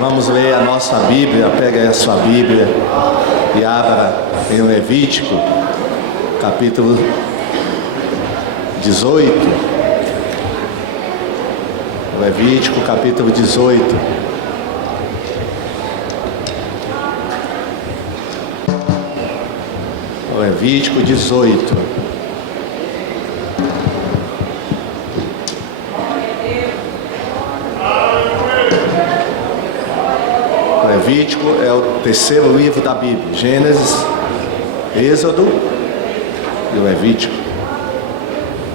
Vamos ler a nossa Bíblia. Pega aí a sua Bíblia e abra em Levítico, capítulo 18. Levítico, capítulo 18. Levítico 18. Levítico é o terceiro livro da Bíblia. Gênesis, Êxodo e Levítico.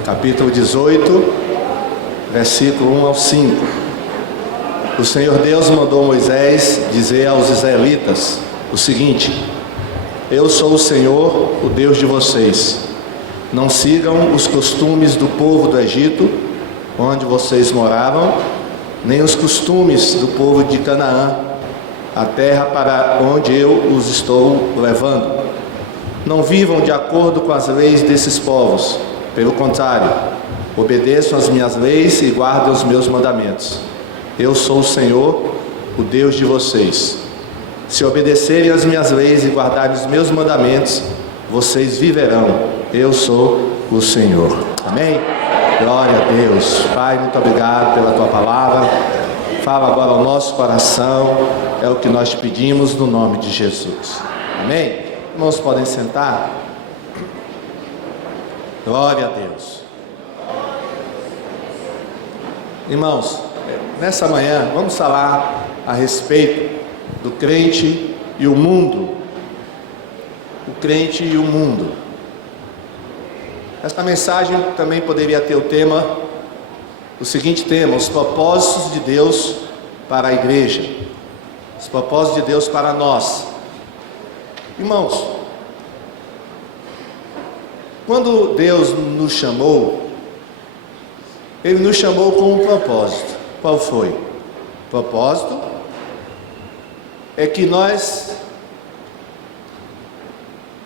Capítulo 18, versículo 1 ao 5. O Senhor Deus mandou Moisés dizer aos israelitas o seguinte: Eu sou o Senhor, o Deus de vocês. Não sigam os costumes do povo do Egito, onde vocês moravam, nem os costumes do povo de Canaã, a terra para onde eu os estou levando. Não vivam de acordo com as leis desses povos. Pelo contrário, obedeçam as minhas leis e guardem os meus mandamentos. Eu sou o Senhor, o Deus de vocês. Se obedecerem às minhas leis e guardarem os meus mandamentos, vocês viverão. Eu sou o Senhor. Amém? Glória a Deus. Pai, muito obrigado pela tua palavra. Fala agora ao nosso coração. É o que nós te pedimos no nome de Jesus. Amém? Irmãos, podem sentar. Glória a Deus. Irmãos, nessa manhã vamos falar a respeito do crente e o mundo. O crente e o mundo. Esta mensagem também poderia ter o seguinte tema: os propósitos de Deus para a igreja. Os propósitos de Deus para nós. Irmãos, quando Deus nos chamou, Ele nos chamou com um propósito. Qual foi? O propósito é que nós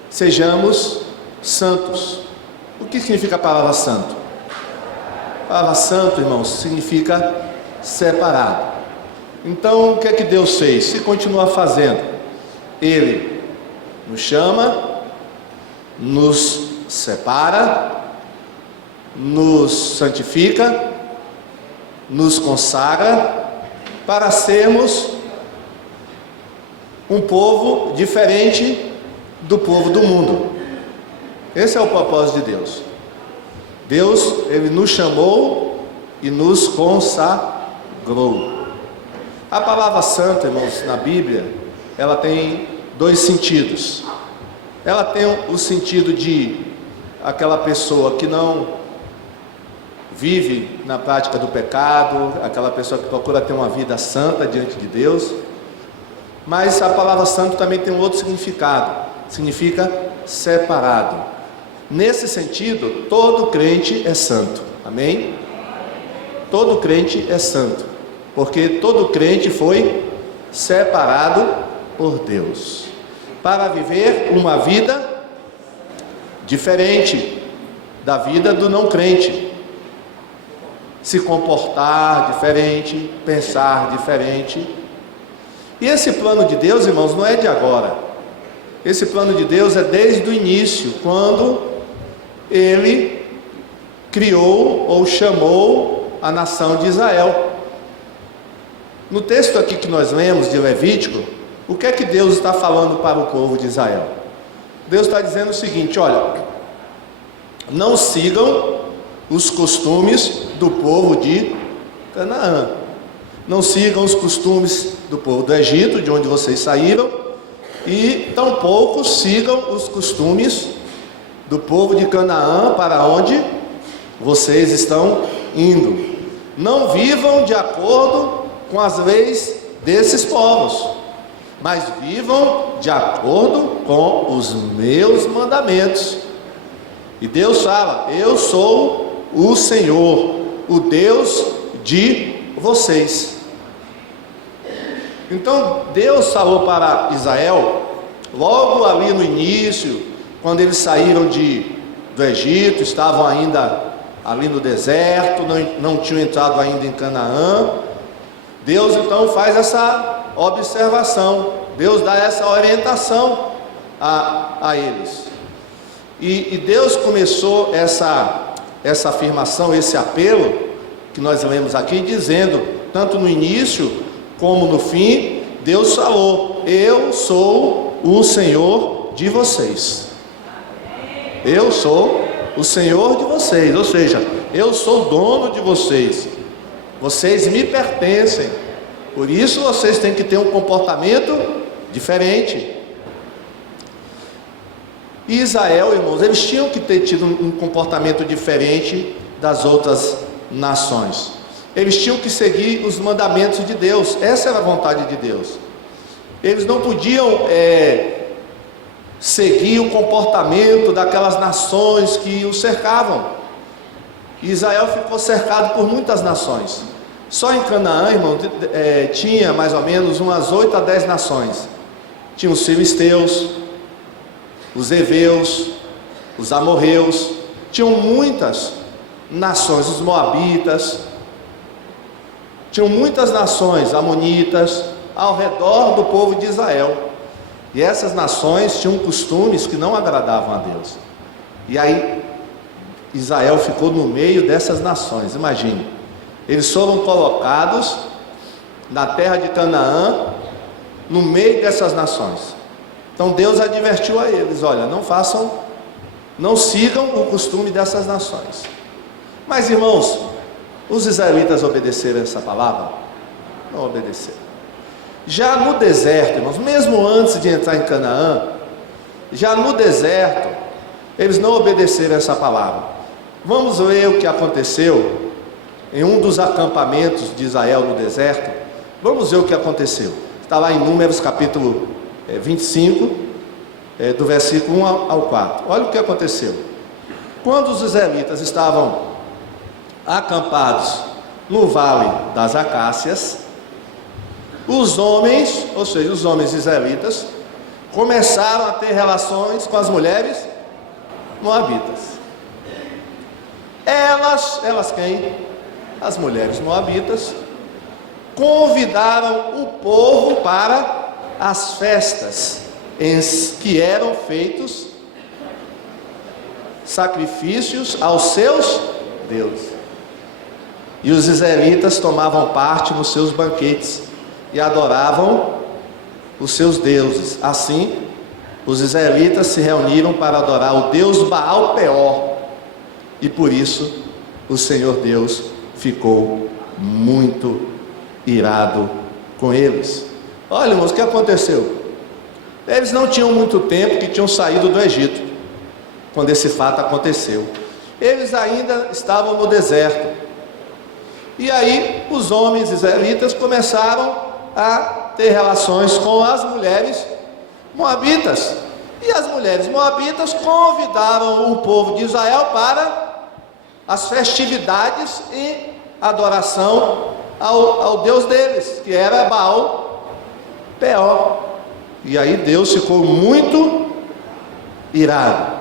sejamos santos. O que significa a palavra santo? A palavra santo, irmãos, significa separado. Então, o que é que Deus fez? E continua fazendo. Ele nos chama, nos separa, nos santifica, nos consagra para sermos um povo diferente do povo do mundo. Esse é o propósito de Deus. Deus, Ele nos chamou e nos consagrou. A palavra santo, irmãos, na Bíblia, ela tem dois sentidos. Ela tem o sentido de aquela pessoa que não vive na prática do pecado, aquela pessoa que procura ter uma vida santa diante de Deus. Mas a palavra santo também tem um outro significado. Significa separado. Nesse sentido, todo crente é santo. Amém? Todo crente é santo, porque todo crente foi separado por Deus para viver uma vida diferente da vida do não crente, se comportar diferente, pensar diferente. E esse plano de Deus, irmãos, não é de agora. Esse plano de Deus é desde o início, quando Ele criou ou chamou a nação de Israel. No texto aqui que nós lemos de Levítico, o que é que Deus está falando para o povo de Israel? Deus está dizendo o seguinte: olha, não sigam os costumes do povo de Canaã, não sigam os costumes do povo do Egito, de onde vocês saíram, e tampouco sigam os costumes do povo de Canaã, para onde vocês estão indo. Não vivam de acordo com as leis desses povos, mas vivam de acordo com os meus mandamentos. E Deus fala: eu sou o Senhor, o Deus de vocês. Então Deus falou para Israel, logo ali no início, quando eles saíram do Egito, estavam ainda ali no deserto, não tinham entrado ainda em Canaã. Deus então faz essa observação, Deus dá essa orientação a eles. E Deus começou essa afirmação, esse apelo que nós lemos aqui, dizendo, tanto no início como no fim, Deus falou: eu sou o Senhor de vocês. Eu sou o Senhor de vocês, ou seja, eu sou dono de vocês. Vocês me pertencem. Por isso vocês têm que ter um comportamento diferente. E Israel, irmãos, eles tinham que ter tido um comportamento diferente das outras nações. Eles tinham que seguir os mandamentos de Deus. Essa era a vontade de Deus. Eles não podiam seguir o comportamento daquelas nações que o cercavam. Israel ficou cercado por muitas nações. Só em Canaã, irmão, tinha mais ou menos umas 8 a 10 nações. Tinha os filisteus, os heveus, os amorreus, tinham muitas nações, os moabitas, tinham muitas nações amonitas ao redor do povo de Israel. E essas nações tinham costumes que não agradavam a Deus. E aí Israel ficou no meio dessas nações. Imagine, eles foram colocados na terra de Canaã, no meio dessas nações. Então Deus advertiu a eles: olha, não sigam o costume dessas nações. Mas irmãos, os israelitas obedeceram essa palavra? Não obedeceram. Já no deserto, irmãos, mesmo antes de entrar em Canaã, já no deserto, eles não obedeceram essa palavra. Vamos ver o que aconteceu em um dos acampamentos de Israel no deserto. Vamos ver o que aconteceu. Está lá em Números capítulo 25, do versículo 1 ao 4. Olha o que aconteceu. Quando os israelitas estavam acampados no vale das Acácias, os homens, ou seja, os homens israelitas, começaram a ter relações com as mulheres moabitas. Elas quem? As mulheres moabitas convidaram o povo para as festas em que eram feitos sacrifícios aos seus deuses. E os israelitas tomavam parte nos seus banquetes e adoravam os seus deuses. Assim, os israelitas se reuniram para adorar o deus Baal-peor, e por isso o Senhor Deus ficou muito irado com eles. Olha, irmãos, o que aconteceu? Eles não tinham muito tempo que tinham saído do Egito, quando esse fato aconteceu. Eles ainda estavam no deserto. E aí os homens israelitas começaram a ter relações com as mulheres moabitas. E as mulheres moabitas convidaram o povo de Israel para as festividades e adoração ao Deus deles, que era Baal-peor. E aí Deus ficou muito irado.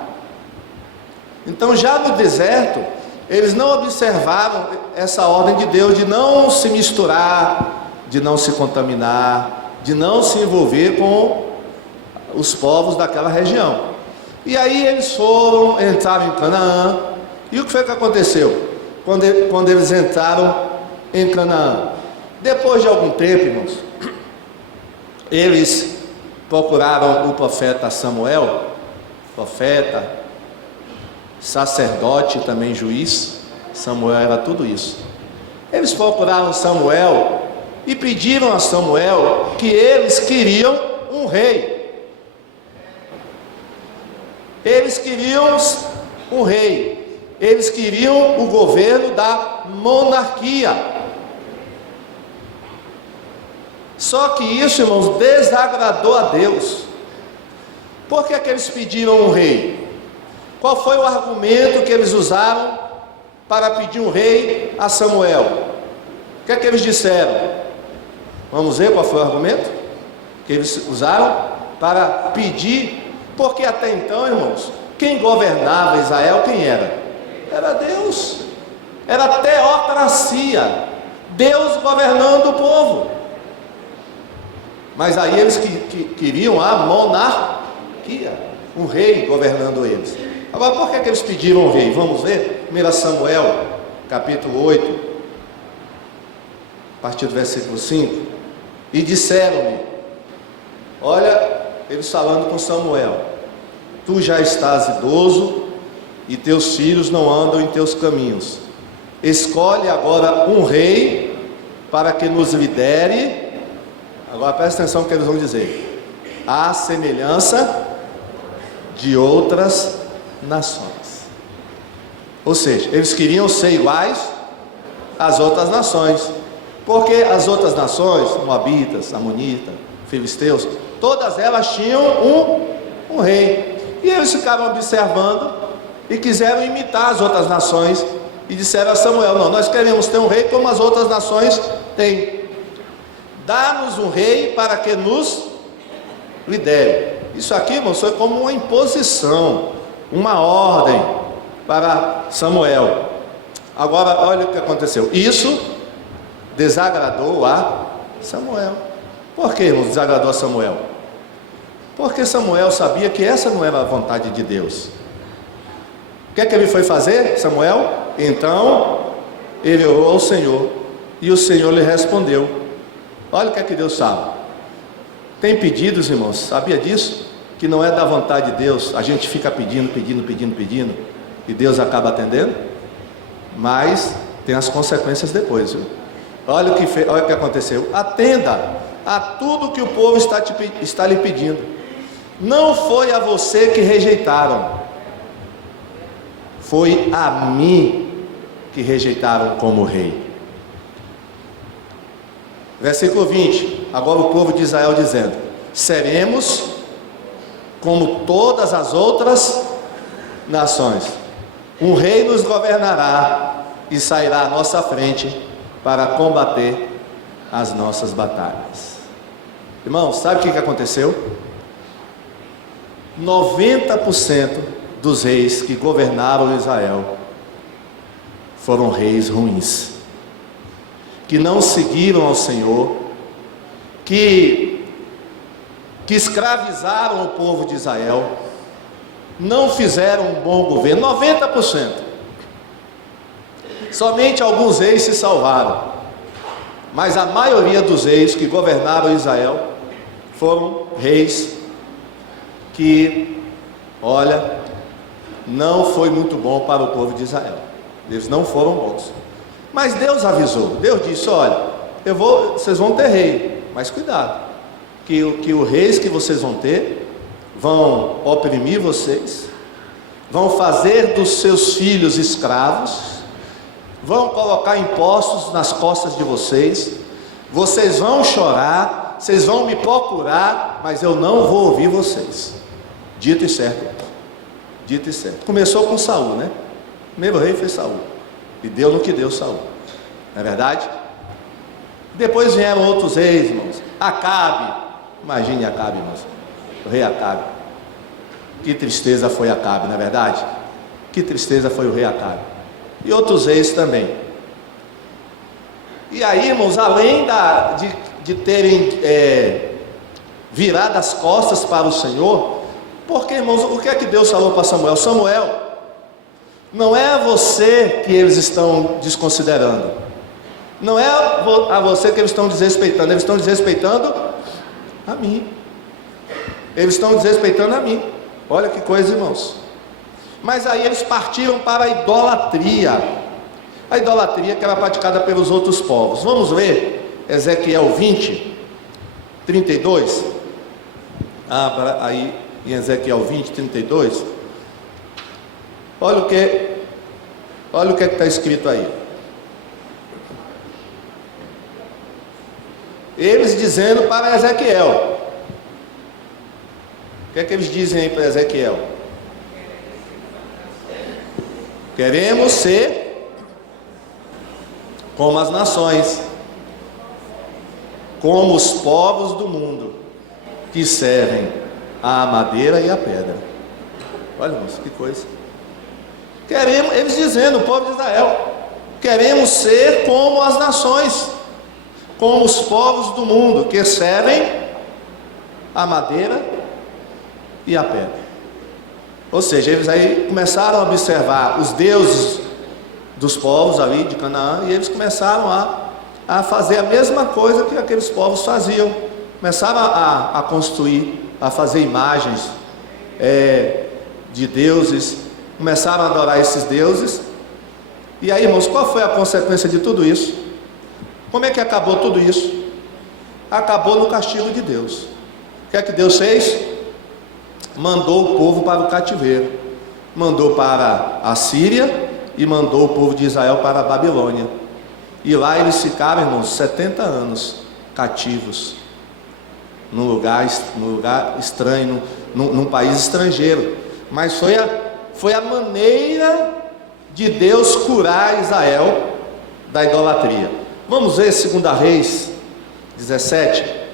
Então, já no deserto, eles não observaram essa ordem de Deus de não se misturar, de não se contaminar, de não se envolver com os povos daquela região. E aí eles entraram em Canaã. E o que foi que aconteceu quando eles entraram em Canaã? Depois de algum tempo, irmãos, eles procuraram o profeta Samuel, profeta, sacerdote, também juiz. Samuel era tudo isso. Eles procuraram Samuel e pediram a Samuel que eles queriam um rei. Eles queriam um rei. Eles queriam o governo da monarquia. Só que isso, irmãos, desagradou a Deus. Por que é que eles pediram um rei? Qual foi o argumento que eles usaram para pedir um rei a Samuel? O que é que eles disseram? Vamos ver qual foi o argumento que eles usaram para pedir. Porque até então, irmãos, quem governava Israel, quem era? Era Deus. Era teocracia. Deus governando o povo. Mas aí eles queriam a monarquia, um rei governando eles. Agora, por que eles pediram um rei? Vamos ver? 1 Samuel, capítulo 8, a partir do versículo 5. E disseram-lhe, olha, eles falando com Samuel: tu já estás idoso e teus filhos não andam em teus caminhos. Escolhe agora um rei para que nos lidere. Agora presta atenção no que eles vão dizer: à semelhança de outras nações. Ou seja, eles queriam ser iguais às outras nações, porque as outras nações, moabitas, amonitas, filisteus, todas elas tinham um rei. E eles ficavam observando e quiseram imitar as outras nações e disseram a Samuel: não, nós queremos ter um rei como as outras nações têm. Dá-nos um rei para que nos lidere. Isso aqui, irmãos, foi como uma imposição, uma ordem para Samuel. Agora, olha o que aconteceu. Isso desagradou a Samuel. Por que, irmãos, desagradou a Samuel? Porque Samuel sabia que essa não era a vontade de Deus. O que é que ele foi fazer, Samuel? Então, ele orou ao Senhor, e o Senhor lhe respondeu. Olha o que é que Deus sabe. Tem pedidos, irmãos, sabia disso? Que não é da vontade de Deus, a gente fica pedindo, e Deus acaba atendendo, mas tem as consequências depois, viu? Olha o que aconteceu. Atenda a tudo que o povo está lhe pedindo. Não foi a você que rejeitaram, foi a mim que rejeitaram como rei. Versículo 20, agora o povo de Israel dizendo: seremos como todas as outras nações, um rei nos governará e sairá à nossa frente para combater as nossas batalhas. Irmãos, sabe o que aconteceu? 90% dos reis que governaram Israel foram reis ruins, que não seguiram ao Senhor, que escravizaram o povo de Israel, não fizeram um bom governo. 90%. Somente alguns reis se salvaram, mas a maioria dos reis que governaram Israel foram reis que, olha, não foi muito bom para o povo de Israel. Eles não foram bons. Mas Deus avisou. Deus disse: olha, vocês vão ter rei, mas cuidado, que os reis que vocês vão ter vão oprimir vocês, vão fazer dos seus filhos escravos, vão colocar impostos nas costas de vocês, vocês vão chorar, vocês vão me procurar, mas eu não vou ouvir vocês. Dito e certo. Dito e certo. Começou com Saul, né? O primeiro rei foi Saul, e deu no que deu Saul, não é verdade? Depois vieram outros reis, irmãos. Acabe, imagine Acabe, irmãos, o rei Acabe. Que tristeza foi Acabe, não é verdade? Que tristeza foi o rei Acabe. E outros reis também. E aí, irmãos, além de terem virado as costas para o Senhor, porque, irmãos, o que é que Deus falou para Samuel? Samuel, não é a você que eles estão desconsiderando, não é a você que eles estão desrespeitando, eles estão desrespeitando a mim. Eles estão desrespeitando a mim. Olha que coisa, irmãos. Mas aí eles partiram para a idolatria que era praticada pelos outros povos. Vamos ler Ezequiel 20, 32. Aí em Ezequiel 20, 32. Olha o que está escrito aí. Eles dizendo para Ezequiel. O que é que eles dizem aí para Ezequiel? Queremos ser como as nações, como os povos do mundo, que servem a madeira e a pedra. Olha, irmãos, que coisa. Queremos, eles dizendo, o povo de Israel, queremos ser como as nações, como os povos do mundo, que servem a madeira e a pedra. Ou seja, eles aí começaram a observar os deuses dos povos ali de Canaã, e eles começaram a fazer a mesma coisa que aqueles povos faziam. Começaram a construir, a fazer imagens de deuses, começaram a adorar esses deuses. E aí, irmãos, qual foi a consequência de tudo isso? Como é que acabou tudo isso? Acabou no castigo de Deus. O que é que Deus fez? Mandou o povo para o cativeiro, mandou para a Síria e mandou o povo de Israel para a Babilônia. E lá eles ficaram, irmãos, 70 anos cativos, num lugar estranho, num país estrangeiro. Mas foi a maneira de Deus curar Israel da idolatria. Vamos ver 2 Reis 17.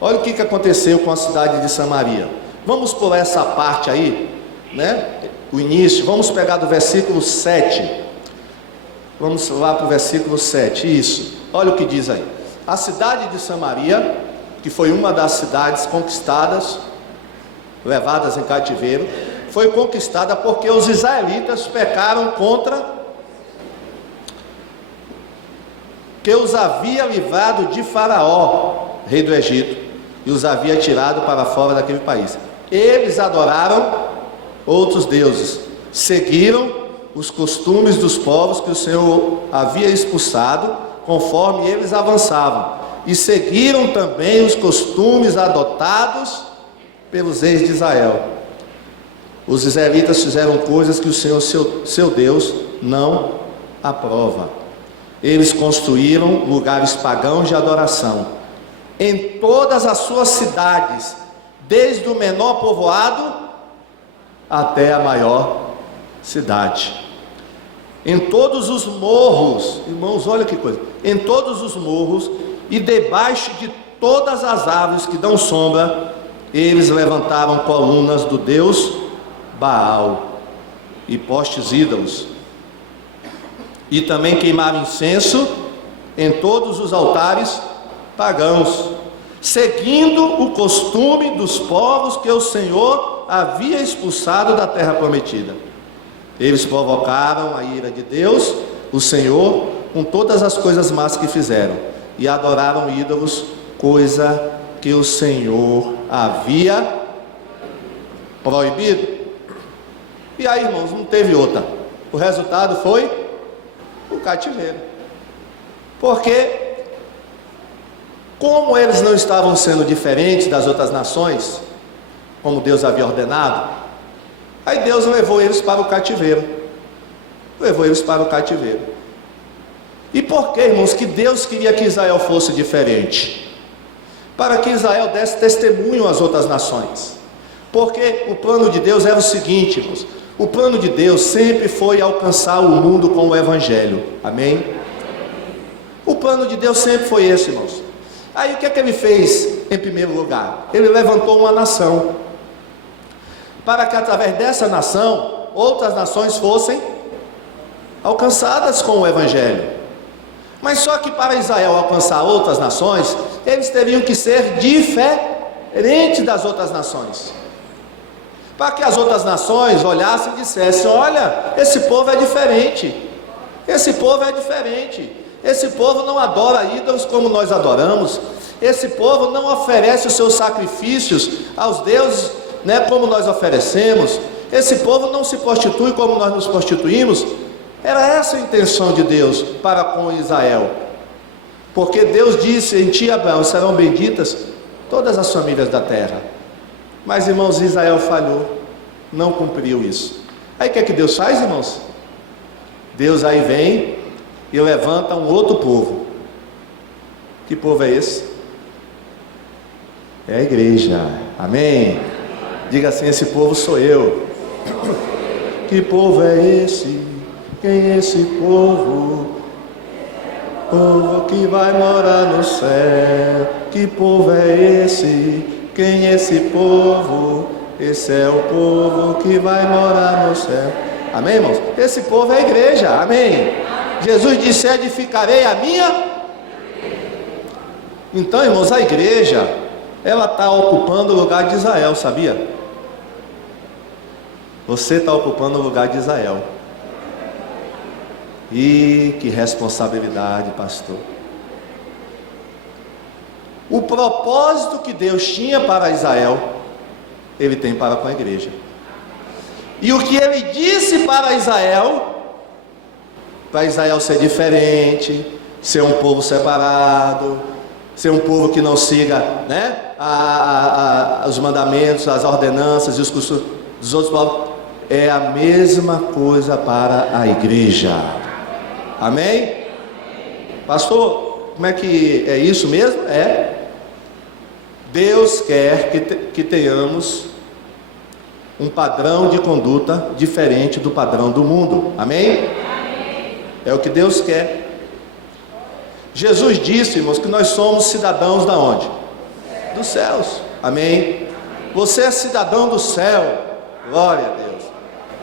Olha o que aconteceu com a cidade de Samaria. Vamos por essa parte aí, né? O início, vamos pegar do versículo 7. Vamos lá para o versículo 7, isso. Olha o que diz aí. A cidade de Samaria, que foi uma das cidades conquistadas, levadas em cativeiro, foi conquistada porque os israelitas pecaram contra que os havia livrado de Faraó, rei do Egito, e os havia tirado para fora daquele país. Eles adoraram outros deuses, seguiram os costumes dos povos que o Senhor havia expulsado, conforme eles avançavam, e seguiram também os costumes adotados pelos reis de Israel. Os israelitas fizeram coisas que o Senhor, seu Deus, não aprova. Eles construíram lugares pagãos de adoração em todas as suas cidades, desde o menor povoado até a maior cidade. Em todos os morros, irmãos, olha que coisa, em todos os morros e debaixo de todas as árvores que dão sombra, eles levantaram colunas do deus Baal e postes ídolos, e também queimaram incenso em todos os altares pagãos, seguindo o costume dos povos que o Senhor havia expulsado da terra prometida. Eles provocaram a ira de Deus, o Senhor, com todas as coisas más que fizeram, e adoraram ídolos, coisa que o Senhor havia proibido. E aí, irmãos, não teve outra. O resultado foi o cativeiro. Porque, como eles não estavam sendo diferentes das outras nações, como Deus havia ordenado, aí Deus levou eles para o cativeiro. E por que, irmãos, que Deus queria que Israel fosse diferente? Para que Israel desse testemunho às outras nações. Porque o plano de Deus era o seguinte, irmãos: o plano de Deus sempre foi alcançar o mundo com o Evangelho. Amém? O plano de Deus sempre foi esse, irmãos. Aí o que é que ele fez em primeiro lugar? Ele levantou uma nação, para que através dessa nação, outras nações fossem alcançadas com o Evangelho. Mas só que para Israel alcançar outras nações, eles teriam que ser diferentes das outras nações, para que as outras nações olhassem e dissessem: olha, esse povo é diferente, esse povo não adora ídolos como nós adoramos, esse povo não oferece os seus sacrifícios aos deuses, né, como nós oferecemos, esse povo não se prostitui como nós nos prostituímos. Era essa a intenção de Deus para com Israel, porque Deus disse: em ti, Abraão, serão benditas todas as famílias da terra. Mas, irmãos, Israel falhou, não cumpriu isso. Aí o que é que Deus faz, irmãos? Deus aí vem e levanta um outro povo. Que povo é esse? É a igreja. Amém? Diga assim: esse povo sou eu. Que povo é esse? Quem é esse povo? Povo que vai morar no céu. Que povo é esse? Quem é esse povo? Esse é o povo que vai morar no céu. Amém, irmãos? Esse povo é a igreja. Amém? Jesus disse: edificarei a minha. Então, irmãos, a igreja, ela está ocupando o lugar de Israel, sabia? Você está ocupando o lugar de Israel. E que responsabilidade, pastor. O propósito que Deus tinha para Israel, Ele tem para com a igreja. E o que Ele disse para Israel ser diferente, ser um povo separado, ser um povo que não siga, né, os mandamentos, as ordenanças e os costumes dos outros povos, é a mesma coisa para a igreja. Amém? Pastor, como é que é isso mesmo? Deus quer que tenhamos um padrão de conduta diferente do padrão do mundo. Amém? É o que Deus quer. Jesus disse, irmãos, que nós somos cidadãos da onde? dos céus. Amém? Você é cidadão do céu. Glória a Deus.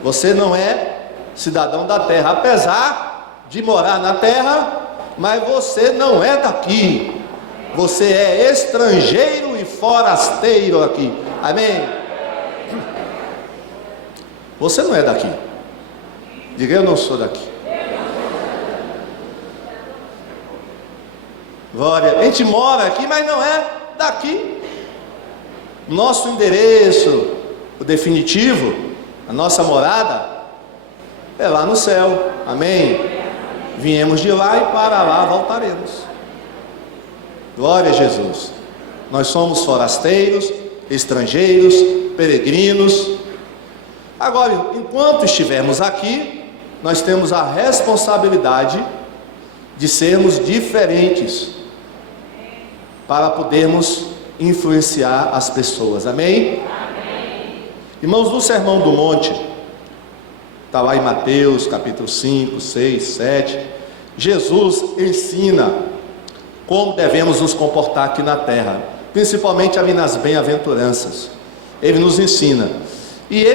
Você não é cidadão da terra, apesar de morar na terra, mas você não é daqui. Você é estrangeiro e forasteiro aqui. Amém? Você não é daqui. Diga: eu não sou daqui. Glória. A gente mora aqui, mas não é daqui. Nosso endereço, o definitivo, a nossa morada é lá no céu. Amém? Viemos de lá e para lá voltaremos. Glória a Jesus. Nós somos forasteiros, estrangeiros, peregrinos. Agora, enquanto estivermos aqui, nós temos a responsabilidade de sermos diferentes, para podermos influenciar as pessoas. Amém? Amém. Irmãos, no Sermão do Monte, está lá em Mateus capítulo 5, 6, 7, Jesus ensina como devemos nos comportar aqui na terra, principalmente ali nas bem-aventuranças. Ele nos ensina. E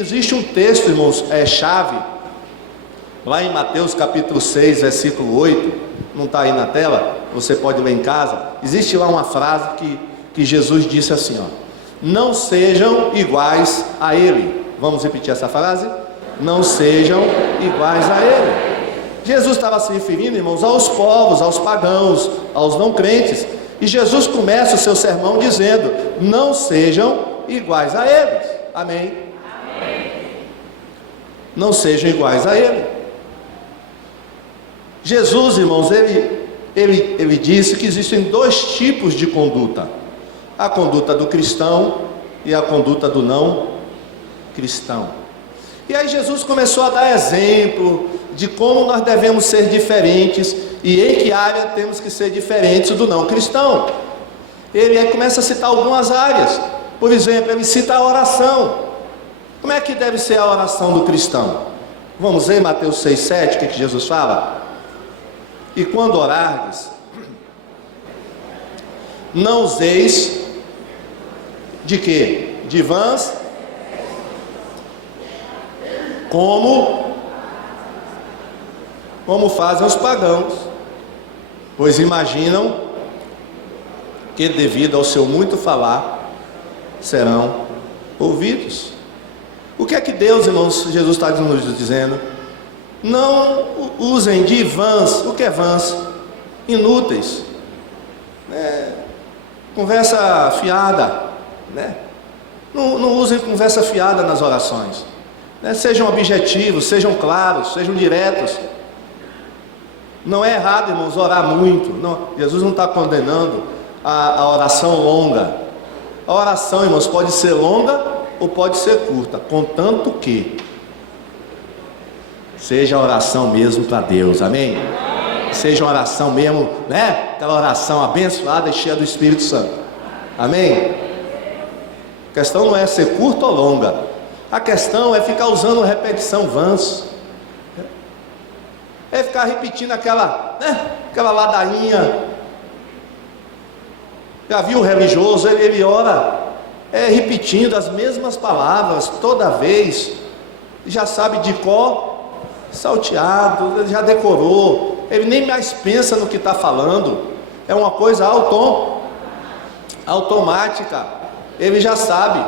existe um texto, irmãos, chave, lá em Mateus capítulo 6, versículo 8, não está aí na tela, você pode ler em casa. Existe lá uma frase que Jesus disse assim, ó: não sejam iguais a ele. Vamos repetir essa frase? Não sejam iguais a ele. Jesus estava se referindo, irmãos, aos povos, aos pagãos, aos não crentes. E Jesus começa o seu sermão dizendo: não sejam iguais a eles. Amém? Amém. Não sejam iguais a ele. Jesus, irmãos, ele disse que existem dois tipos de conduta: a conduta do cristão e a conduta do não cristão. E aí Jesus começou a dar exemplo de como nós devemos ser diferentes e em que área temos que ser diferentes do não cristão. Ele aí começa a citar algumas áreas. Por exemplo, ele cita a oração. Como é que deve ser a oração do cristão? Vamos ver Mateus 6, 7, o que Jesus fala? E quando orardes, não useis de quê? De vãs, como fazem os pagãos, pois imaginam que devido ao seu muito falar serão ouvidos. O que é que Deus, irmãos, Jesus está nos dizendo? Não usem de vãs. O que é vãs? Inúteis, conversa fiada, né? Não usem conversa fiada nas orações, né? Sejam objetivos, sejam claros, sejam diretos. Não é errado, irmãos, orar muito. Não, Jesus não está condenando a oração longa. A oração, irmãos, pode ser longa ou pode ser curta, contanto que seja a oração mesmo para Deus. Amém? Seja uma oração mesmo, né? Aquela oração abençoada e cheia do Espírito Santo. Amém? A questão não é ser curta ou longa. A questão é ficar usando repetição vãs. É ficar repetindo aquela ladainha. Já viu o religioso? Ele ora repetindo as mesmas palavras toda vez. Já sabe de cor, salteado, já decorou. Ele nem mais pensa no que está falando. É uma coisa automática. Ele já sabe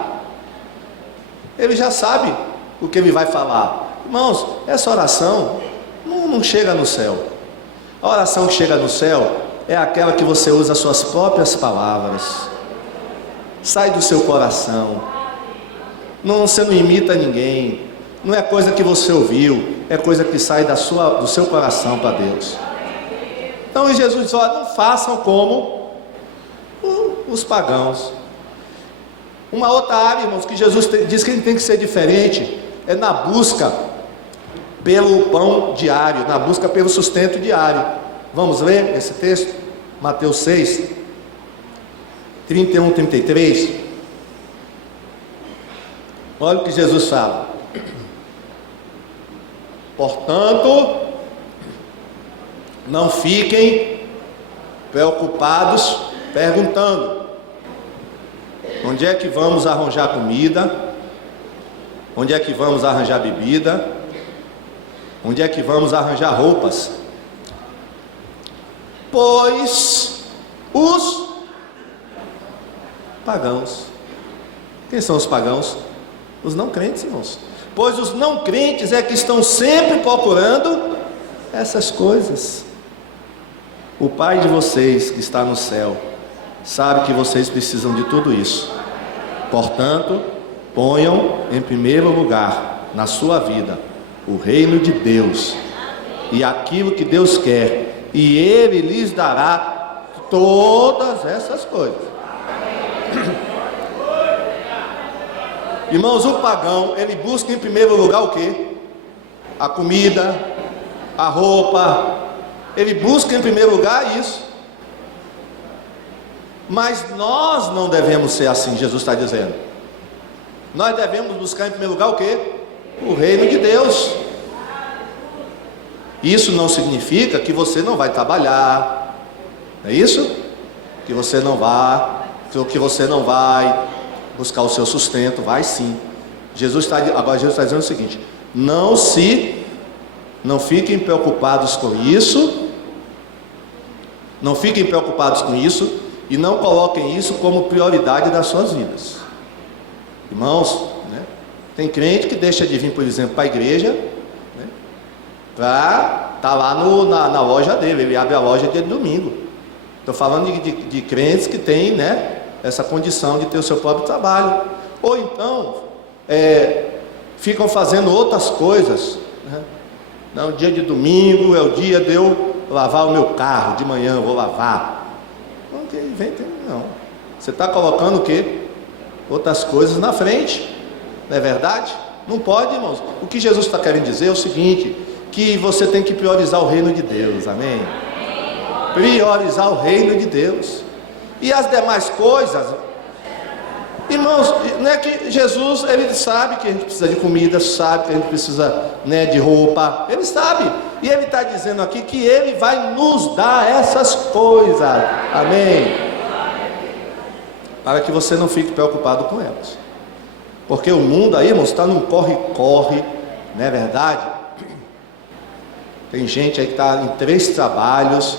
o que ele vai falar. Irmãos, essa oração não chega no céu. A oração que chega no céu é aquela que você usa as suas próprias palavras, sai do seu coração. Você não imita ninguém, não é coisa que você ouviu, é coisa que sai do seu coração para Deus. Então Jesus diz: não façam como os pagãos. Uma outra área, irmãos, que Jesus diz que ele tem que ser diferente, é na busca pelo pão diário, na busca pelo sustento diário. Vamos ler esse texto? Mateus 6, 31, 33. Olha o que Jesus fala: portanto, não fiquem preocupados perguntando: Onde é que vamos arranjar comida? Onde é que vamos arranjar bebida? Onde é que vamos arranjar roupas? Pois os pagãos. Quem são os pagãos? Os não crentes, irmãos. Pois os não crentes é que estão sempre procurando essas coisas. O Pai de vocês que está no céu sabe que vocês precisam de tudo isso. Portanto, ponham em primeiro lugar na sua vida o reino de Deus e aquilo que Deus quer, e Ele lhes dará todas essas coisas. Irmãos, o pagão, ele busca em primeiro lugar o quê? A comida, a roupa. Ele busca em primeiro lugar isso. Mas nós não devemos ser assim, Jesus está dizendo. Nós devemos buscar em primeiro lugar o quê? O reino de Deus. Isso não significa que você não vai trabalhar, não é isso? Que você não vai buscar o seu sustento. Vai sim. Agora Jesus está dizendo o seguinte: não fiquem preocupados com isso, não fiquem preocupados com isso, e não coloquem isso como prioridade das suas vidas. Irmãos, né? Tem crente que deixa de vir, por exemplo, para a igreja, né? Para estar lá na loja dele. Ele abre a loja dia de domingo. Estou falando de crentes que têm, né, essa condição de ter o seu próprio trabalho. Ou então ficam fazendo outras coisas, né? Não, dia de domingo é o dia de eu lavar o meu carro. De manhã eu vou lavar. Não. Você está colocando o quê? Outras coisas na frente. Não é verdade? Não pode, irmãos. O que Jesus está querendo dizer é o seguinte: que você tem que priorizar o reino de Deus. Amém? Priorizar o reino de Deus. E as demais coisas, irmãos, não é que Jesus, ele sabe que a gente precisa de comida, sabe que a gente precisa, né, de roupa, ele sabe, e ele está dizendo aqui que ele vai nos dar essas coisas, amém? Para que você não fique preocupado com elas, porque o mundo aí, irmãos, está num corre-corre, não é verdade? Tem gente aí que está em 3 trabalhos,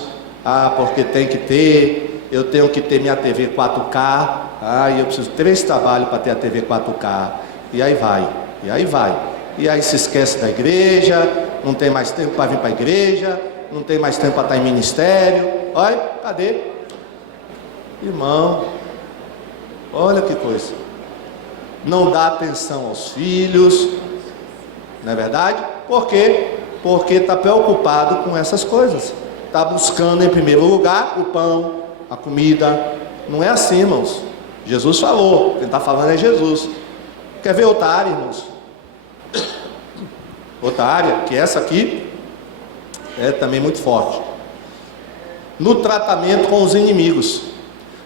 porque tem que ter, eu tenho que ter minha TV 4K, e eu preciso 3 trabalhos para ter a TV 4K, e aí vai, e aí se esquece da igreja, não tem mais tempo para vir para a igreja, não tem mais tempo para estar em ministério. Olha, cadê? Irmão, olha que coisa, não dá atenção aos filhos, não é verdade? Por quê? Porque está preocupado com essas coisas, está buscando em primeiro lugar o pão, a comida. Não é assim, irmãos. Jesus falou, quem está falando é Jesus. Quer ver outra área, irmãos? Outra área, que essa aqui é também muito forte. No tratamento com os inimigos.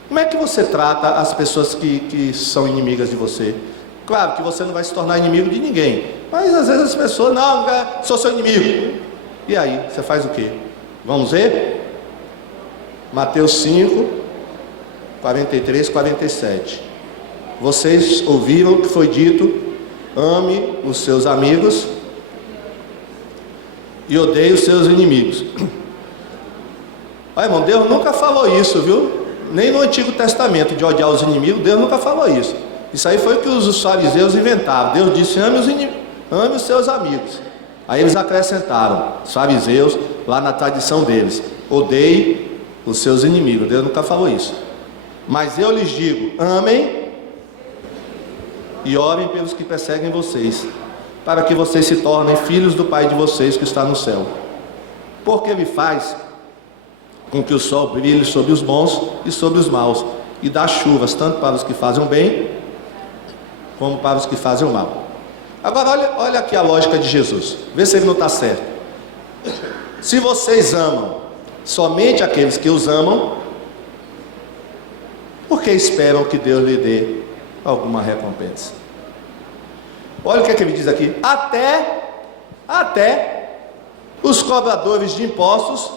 Como é que você trata as pessoas que são inimigas de você? Claro que você não vai se tornar inimigo de ninguém, mas às vezes as pessoas, não, sou seu inimigo. E aí, você faz o quê? Vamos ver? Mateus 5, 43, 47. Vocês ouviram o que foi dito: ame os seus amigos e odeie os seus inimigos. Olha, irmão, Deus nunca falou isso, viu? Nem no Antigo Testamento, de odiar os inimigos, Deus nunca falou isso. Isso aí foi o que os fariseus inventaram. Deus disse: ame os seus amigos. Aí eles acrescentaram, os fariseus, lá na tradição deles: odeie os seus inimigos. Deus nunca falou isso. Mas eu lhes digo: amem e orem pelos que perseguem vocês, para que vocês se tornem filhos do Pai de vocês que está no céu. Porque Ele faz com que o sol brilhe sobre os bons e sobre os maus, e dá chuvas tanto para os que fazem o bem como para os que fazem o mal. Agora olha aqui a lógica de Jesus, vê se ele não está certo. Se vocês amam somente aqueles que os amam, por que esperam que Deus lhe dê alguma recompensa? Olha o que ele diz aqui: até os cobradores de impostos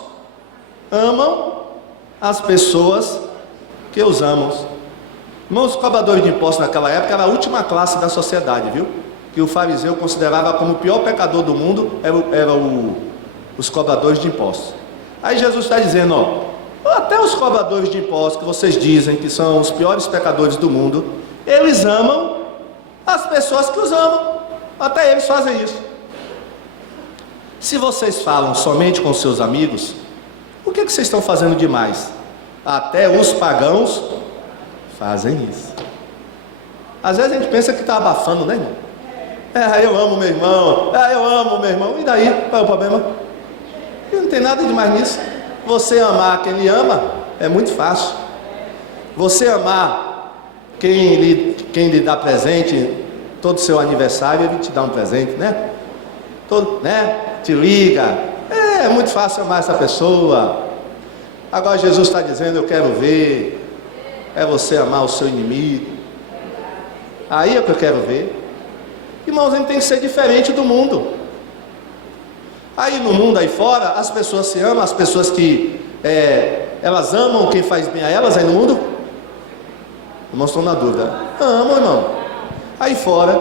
amam as pessoas que os amam. Irmãos, os cobradores de impostos naquela época era a última classe da sociedade, viu? Que o fariseu considerava como o pior pecador do mundo, os cobradores de impostos. Aí Jesus está dizendo, até os cobradores de impostos que vocês dizem que são os piores pecadores do mundo, eles amam as pessoas que os amam, até eles fazem isso. Se vocês falam somente com seus amigos, o que vocês estão fazendo demais? Até os pagãos fazem isso. Às vezes a gente pensa que está abafando, né, irmão? Eu amo meu irmão, eu amo meu irmão, e daí? Qual é o problema? Não tem nada demais nisso. Você amar quem lhe ama é muito fácil. Você amar quem lhe dá presente, todo seu aniversário ele te dá um presente, né? Te liga. É muito fácil amar essa pessoa. Agora Jesus está dizendo, eu quero ver, é você amar o seu inimigo. Aí é o que eu quero ver. Irmãos, a gente tem que ser diferente do mundo. Aí no mundo aí fora, as pessoas se amam, as pessoas que elas amam quem faz bem a elas aí no mundo. Irmãos, estão na dúvida. Amam, irmão. Aí fora,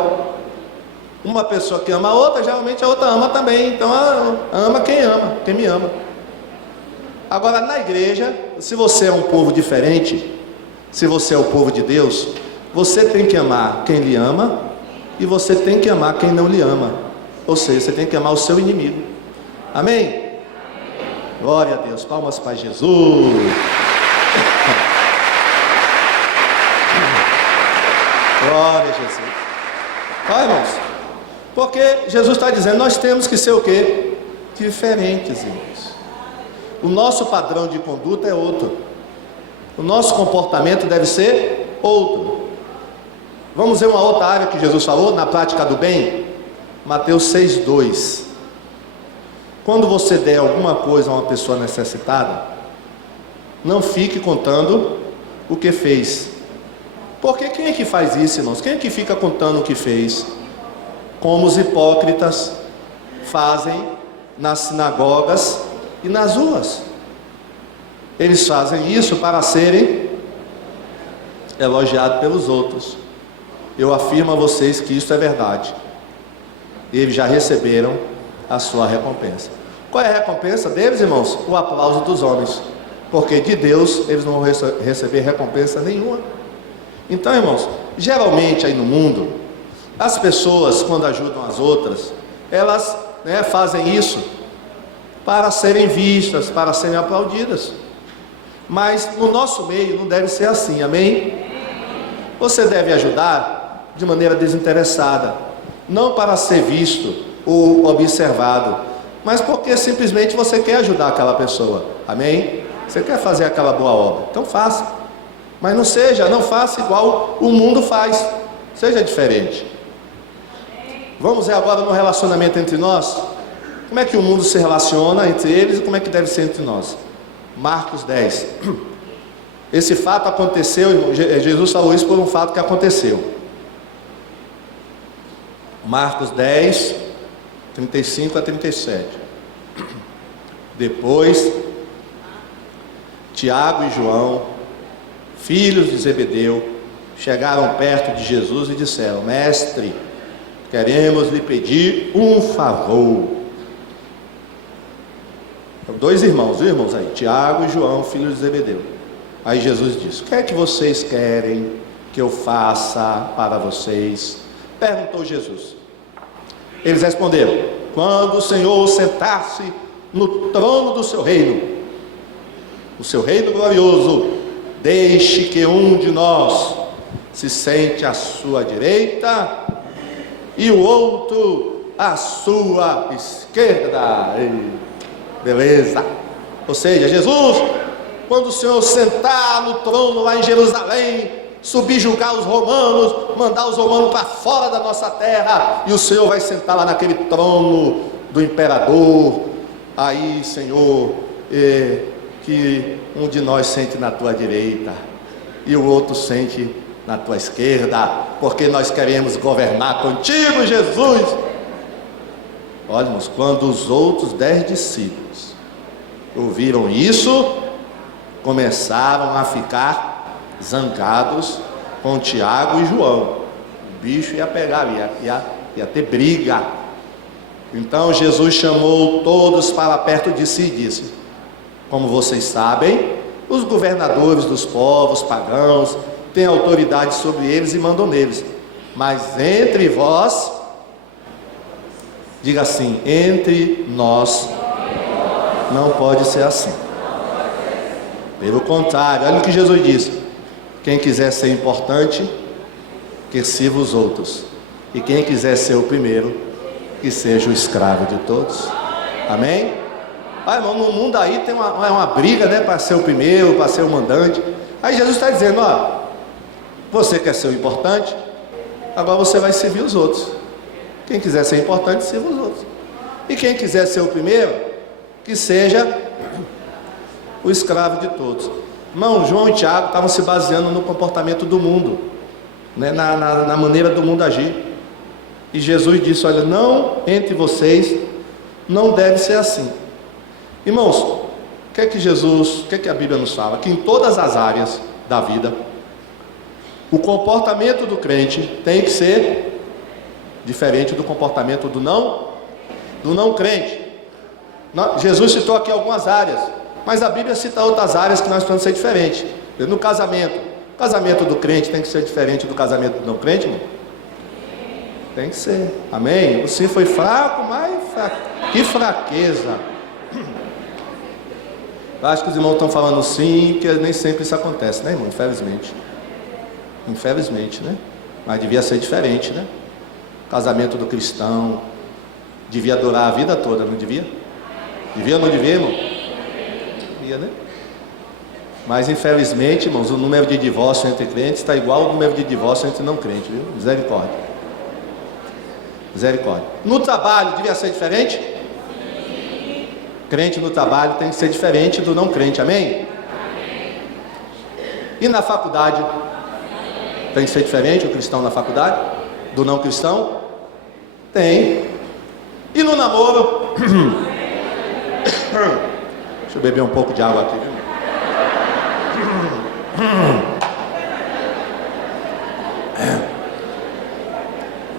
uma pessoa que ama a outra, geralmente a outra ama também. Então ama, quem me ama. Agora na igreja, se você é um povo diferente, se você é o povo de Deus, você tem que amar quem lhe ama e você tem que amar quem não lhe ama. Ou seja, você tem que amar o seu inimigo. Amém? Glória a Deus, palmas para Jesus. Glória a Jesus. Olha, irmãos, porque Jesus está dizendo, nós temos que ser o quê? Diferentes, irmãos. O nosso padrão de conduta é outro. O nosso comportamento deve ser outro. Vamos ver uma outra área que Jesus falou na prática do bem? Mateus 6:2. Quando você der alguma coisa a uma pessoa necessitada, não fique contando o que fez. Porque quem é que faz isso, irmãos? Quem é que fica contando o que fez? Como os hipócritas fazem nas sinagogas e nas ruas. Eles fazem isso para serem elogiados pelos outros. Eu afirmo a vocês que isso é verdade. Eles já receberam a sua recompensa. Qual é a recompensa deles, irmãos? O aplauso dos homens. Porque de Deus eles não vão receber recompensa nenhuma. Então, irmãos, geralmente aí no mundo, as pessoas quando ajudam as outras, elas fazem isso para serem vistas, para serem aplaudidas. Mas no nosso meio não deve ser assim, amém? Você deve ajudar de maneira desinteressada, não para ser visto ou observado, mas porque simplesmente você quer ajudar aquela pessoa, amém? Você quer fazer aquela boa obra, então faça, mas não faça igual o mundo faz, seja diferente. Vamos ver agora no relacionamento entre nós, como é que o mundo se relaciona entre eles e como é que deve ser entre nós. Marcos 10. Esse fato aconteceu, Jesus falou isso por um fato que aconteceu. Marcos 10, 35 a 37. Depois, Tiago e João, filhos de Zebedeu, chegaram perto de Jesus e disseram: Mestre, queremos lhe pedir um favor. Dois irmãos, viu, irmãos aí? Tiago e João, filhos de Zebedeu. Aí Jesus disse: o que é que vocês querem que eu faça para vocês? Perguntou Jesus. Eles responderam: quando o Senhor sentar-se no trono do seu reino, o seu reino glorioso, deixe que um de nós se sente à sua direita e o outro à sua esquerda. Beleza? Ou seja, Jesus, quando o Senhor sentar no trono lá em Jerusalém, subjugar os romanos, mandar os romanos para fora da nossa terra, e o Senhor vai sentar lá naquele trono do imperador, aí, Senhor, que um de nós sente na tua direita e o outro sente na tua esquerda, porque nós queremos governar contigo, Jesus. Olha, irmãos, quando os outros 10 discípulos ouviram isso, começaram a ficar zangados com Tiago e João. O bicho ia pegar, ia ter briga. Então Jesus chamou todos para perto de si e disse: como vocês sabem, os governadores dos povos pagãos têm autoridade sobre eles e mandam neles. Mas entre vós, diga assim, entre nós não pode ser assim. Pelo contrário, olha o que Jesus disse: quem quiser ser importante, que sirva os outros. E quem quiser ser o primeiro, que seja o escravo de todos. Amém? Ah, irmão, no mundo aí tem uma briga, né? Para ser o primeiro, para ser o mandante. Aí Jesus está dizendo: ó, você quer ser o importante, agora você vai servir os outros. Quem quiser ser importante, sirva os outros. E quem quiser ser o primeiro, que seja o escravo de todos. Irmão, João e Tiago estavam se baseando no comportamento do mundo, né? na maneira do mundo agir. E Jesus disse: olha, não, entre vocês não deve ser assim. Irmãos, o que é que Jesus, o que é que a Bíblia nos fala? Que em todas as áreas da vida, o comportamento do crente tem que ser diferente do comportamento do não crente. Jesus citou aqui algumas áreas, mas a Bíblia cita outras áreas que nós precisamos ser diferentes. No casamento, o casamento do crente tem que ser diferente do casamento do não crente, irmão? Tem que ser, amém? Você foi fraco, mas que fraqueza. Eu acho que os irmãos estão falando sim, que nem sempre isso acontece, né, irmão? Infelizmente, né? Mas devia ser diferente, né? O casamento do cristão devia durar a vida toda, não devia? Devia ou não devia, irmão? Devia, né? Mas infelizmente, irmãos, o número de divórcio entre crentes está igual ao número de divórcio entre não crentes, viu? Misericórdia. No trabalho devia ser diferente? Crente no trabalho tem que ser diferente do não crente, amém? E na faculdade tem que ser diferente o cristão na faculdade do não cristão? Tem. E no namoro? Deixa eu beber um pouco de água aqui, viu?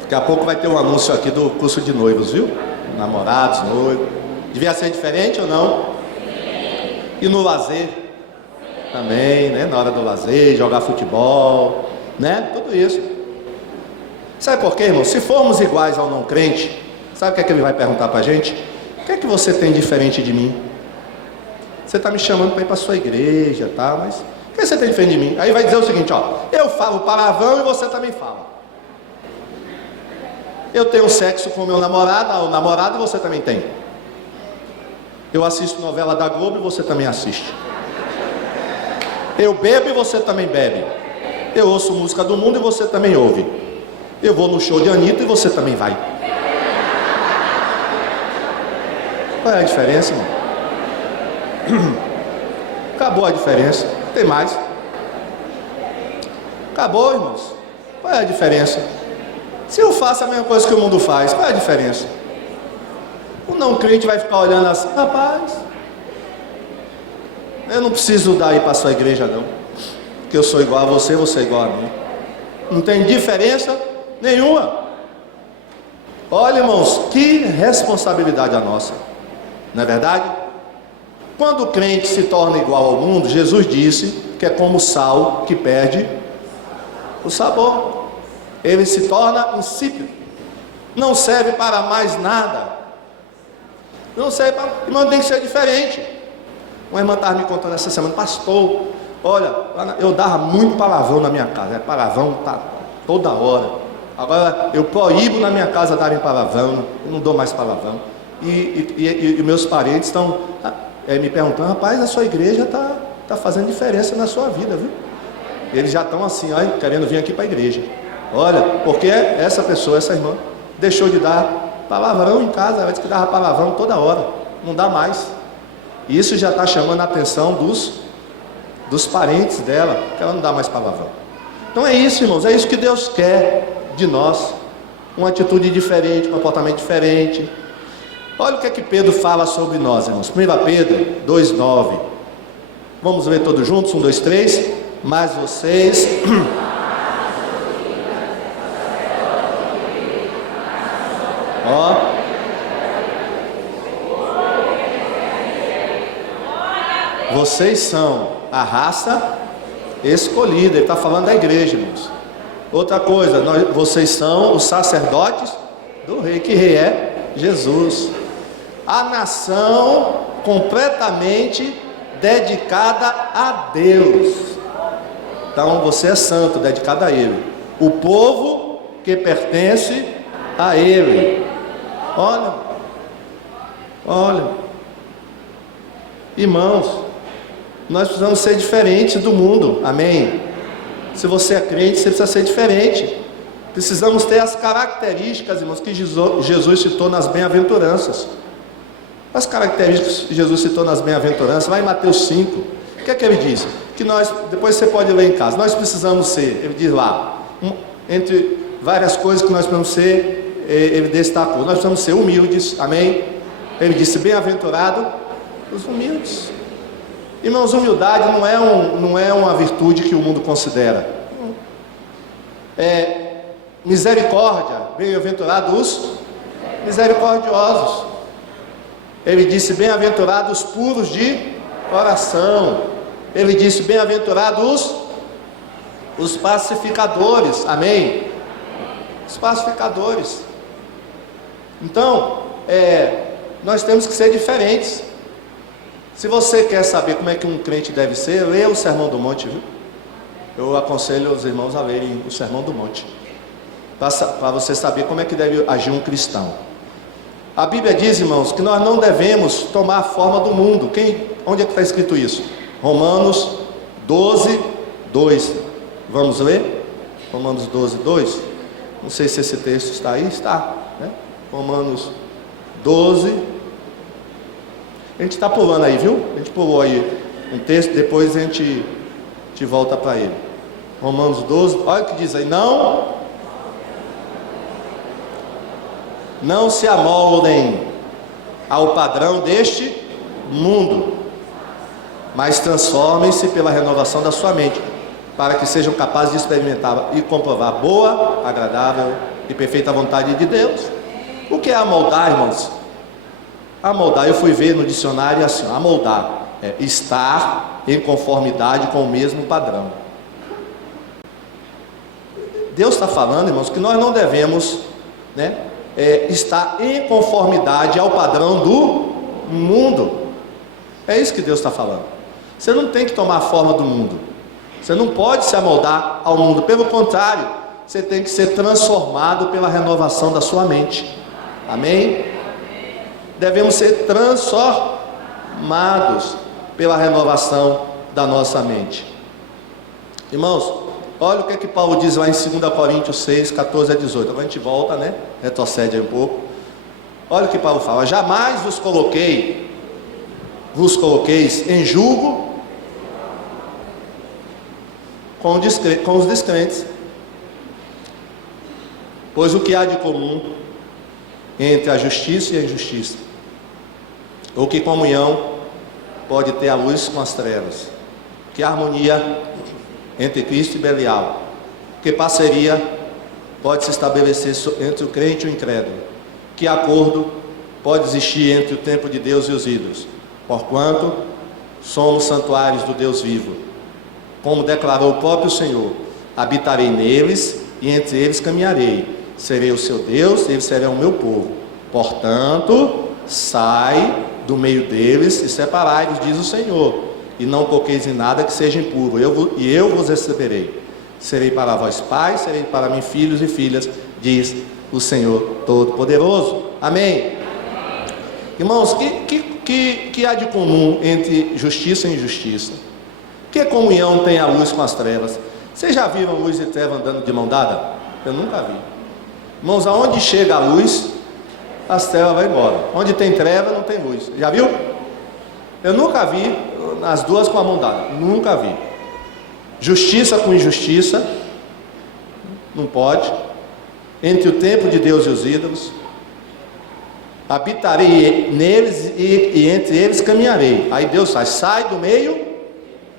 Daqui a pouco vai ter um anúncio aqui do curso de noivos, viu? Namorados, noivos. Devia ser diferente ou não? E no lazer? Também, né? Na hora do lazer, jogar futebol, né? Tudo isso. Sabe por quê, irmão? Se formos iguais ao não crente, sabe o que é que ele vai perguntar pra gente? O que é que você tem diferente de mim? Você está me chamando para ir para a sua igreja, tá? Mas o que você tem diferente de mim? Aí vai dizer o seguinte, ó: eu falo palavrão e você também fala. Eu tenho sexo com o meu namorado, o namorado, e você também tem. Eu assisto novela da Globo e você também assiste. Eu bebo e você também bebe. Eu ouço música do mundo e você também ouve. Eu vou no show de Anitta e você também vai. Qual é a diferença, irmão? Acabou a diferença. Tem mais. Acabou, irmãos. Qual é a diferença? Se eu faço a mesma coisa que o mundo faz, qual é a diferença? O não crente vai ficar olhando assim: rapaz, eu não preciso ir para a sua igreja não, porque eu sou igual a você, você é igual a mim. Não tem diferença nenhuma. Olha, irmãos, que responsabilidade a nossa, não é verdade? Quando o crente se torna igual ao mundo, Jesus disse que é como o sal que perde o sabor. Ele se torna insípido, não serve para mais nada. Não serve para... Irmão, tem que ser diferente. Uma irmã estava me contando essa semana: pastor, olha, eu dava muito palavrão na minha casa. Palavrão tá toda hora. Agora eu proíbo na minha casa darem palavrão, eu não dou mais palavrão. E meus parentes estão me perguntando: rapaz, a sua igreja está fazendo diferença na sua vida, viu? Eles já estão assim, ó, querendo vir aqui para a igreja. Olha, porque essa pessoa, essa irmã, deixou de dar palavrão em casa. Ela disse que dava palavrão toda hora, não dá mais. E isso já está chamando a atenção dos parentes dela, que ela não dá mais palavrão. Então é isso, irmãos, é isso que Deus quer de nós. Uma atitude diferente, um comportamento diferente. Olha o que é que Pedro fala sobre nós, irmãos. 1 Pedro 2,9. Vamos ler todos juntos? 1, 2, 3. Mas vocês Ó. Vocês são a raça escolhida. Ele está falando da igreja, irmãos. Outra coisa, vocês são os sacerdotes do rei. Que rei é? Jesus. A nação completamente dedicada a Deus. Então você é santo, dedicado a Ele. O povo que pertence a Ele. Olha, irmãos, nós precisamos ser diferentes do mundo, amém? Se você é crente, você precisa ser diferente. Precisamos ter as características, irmãos, que Jesus citou nas bem-aventuranças. As características que Jesus citou nas bem-aventuranças, lá em Mateus 5, o que é que ele diz? Que nós, depois você pode ler em casa, nós precisamos ser, ele diz lá, entre várias coisas que nós precisamos ser, ele destacou, nós precisamos ser humildes, amém? Ele disse, bem-aventurado os humildes. Irmãos, humildade não é uma virtude que o mundo considera. Misericórdia, bem-aventurados os misericordiosos. Ele disse, bem-aventurados os puros de coração. Ele disse, bem-aventurados os pacificadores, amém? Os pacificadores. Então, nós temos que ser diferentes. Se você quer saber como é que um crente deve ser, leia o Sermão do Monte, viu? Eu aconselho os irmãos a lerem o Sermão do Monte, para você saber como é que deve agir um cristão. A Bíblia diz, irmãos, que nós não devemos tomar a forma do mundo. Onde é que está escrito isso? Romanos 12, 2. Vamos ler? Romanos 12, 2. Não sei se esse texto está aí. Está, né? Romanos 12. A gente está pulando aí, viu? A gente pulou aí um texto, depois a gente volta para ele. Romanos 12, olha o que diz aí. Não se amoldem ao padrão deste mundo, mas transformem-se pela renovação da sua mente, para que sejam capazes de experimentar e comprovar a boa, agradável e perfeita vontade de Deus. O que é amoldar, irmãos? Amoldar, eu fui ver no dicionário assim, amoldar é estar em conformidade com o mesmo padrão. Deus está falando, irmãos, que nós não devemos, né, estar em conformidade ao padrão do mundo. É isso que Deus está falando. Você não tem que tomar a forma do mundo. Você não pode se amoldar ao mundo. Pelo contrário, você tem que ser transformado pela renovação da sua mente. Amém? Devemos ser transformados pela renovação da nossa mente. Irmãos, olha o que Paulo diz lá em 2 Coríntios 6, 14 a 18. Agora a gente volta, né? Retrocede aí um pouco. Olha o que Paulo fala: jamais vos coloqueis em julgo com os descrentes, pois o que há de comum entre a justiça e a injustiça? Ou que comunhão pode ter a luz com as trevas? Que harmonia entre Cristo e Belial? Que parceria pode se estabelecer entre o crente e o incrédulo? Que acordo pode existir entre o templo de Deus e os ídolos? Porquanto somos santuários do Deus vivo. Como declarou o próprio Senhor: habitarei neles e entre eles caminharei. Serei o seu Deus e eles serão o meu povo. Portanto, sai do meio deles e separai-vos, diz o Senhor, e não toqueis em nada que seja impuro, e eu vos receberei. Serei para vós pais, serei para mim filhos e filhas, diz o Senhor Todo-Poderoso. Amém? Irmãos, que há de comum entre justiça e injustiça? Que comunhão tem a luz com as trevas? Vocês já viram luz e treva andando de mão dada? Eu nunca vi. Irmãos, aonde chega a luz, as trevas vão embora. Onde tem treva, não tem luz. Já viu? Eu nunca vi as duas com a mão dada. Nunca vi. Justiça com injustiça, não pode. Entre o templo de Deus e os ídolos. Habitarei neles e entre eles caminharei. Aí Deus sai do meio